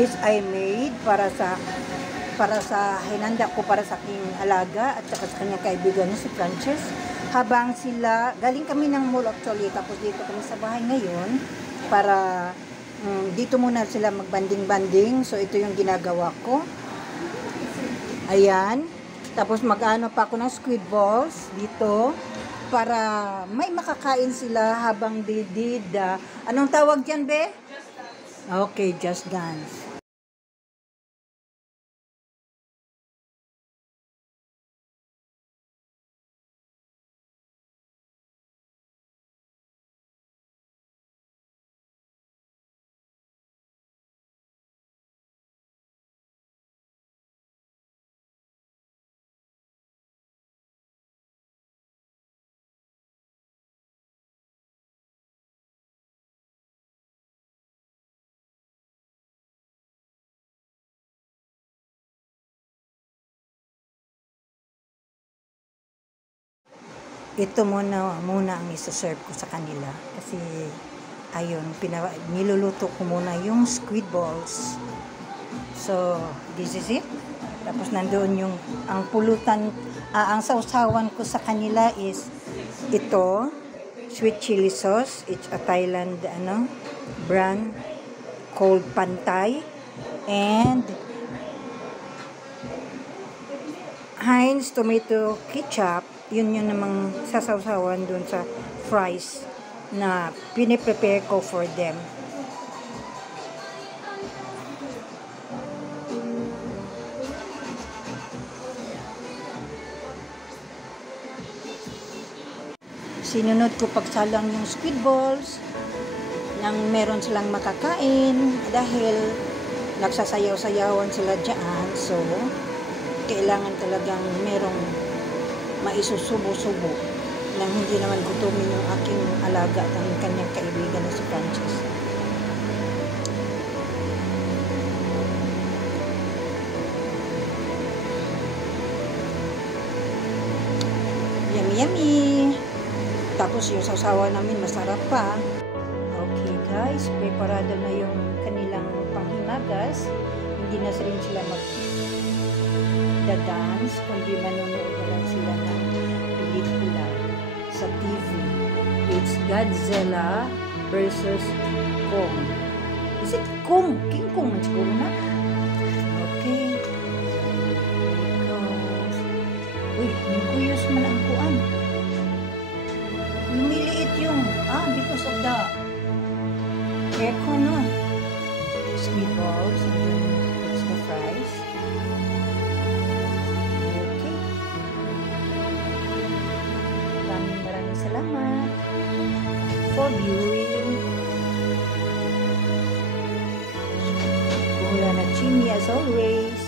This I made para sa hinanda ko para sa aking alaga at saka sa kanyang kaibigan si Frances. Habang sila, galing kami ng mall actually, tapos dito kami sa bahay ngayon para dito muna sila magbanding-banding. So ito yung ginagawa ko. Ayan. Tapos mag-ano pa ako ng squid balls dito para may makakain sila habang anong tawag dyan, be? Okay, just dance. Ito muna ang isa-serve ko sa kanila kasi ayun, niluluto ko muna yung squid balls. So, this is it. Tapos nandoon yung ang pulutan, ang sausawan ko sa kanila is ito, sweet chili sauce. It's a Thailand brand called Pantay, and Heinz tomato ketchup. Yun namang sasawsawan dun sa fries na piniprepare ko for them. Sinunod ko pagsalang yung squid balls nang meron silang makakain dahil nagsasayaw-sayawan sila dyan. So, kailangan talagang merong maisusubo-subo nang hindi naman gutumin yung aking alaga at ang kanyang kaibigan na si Frances. Yummy, yummy! Tapos yung sasawa namin masarap pa. Okay guys, preparado na yung kanilang panghimagas. Hindi na rin sila dance, kundi manonood na lang sila ng pelikula sa TV. It's Godzilla versus Kong. Is it Kong? King Kong man siguro na? Okay. So, uy, nagkuyos man ang kuan. Lumiliit yung, because of the aircon, no? Squid balls, and then it's the fries. Maraming salamat for viewing. Kuhula na chimney as always.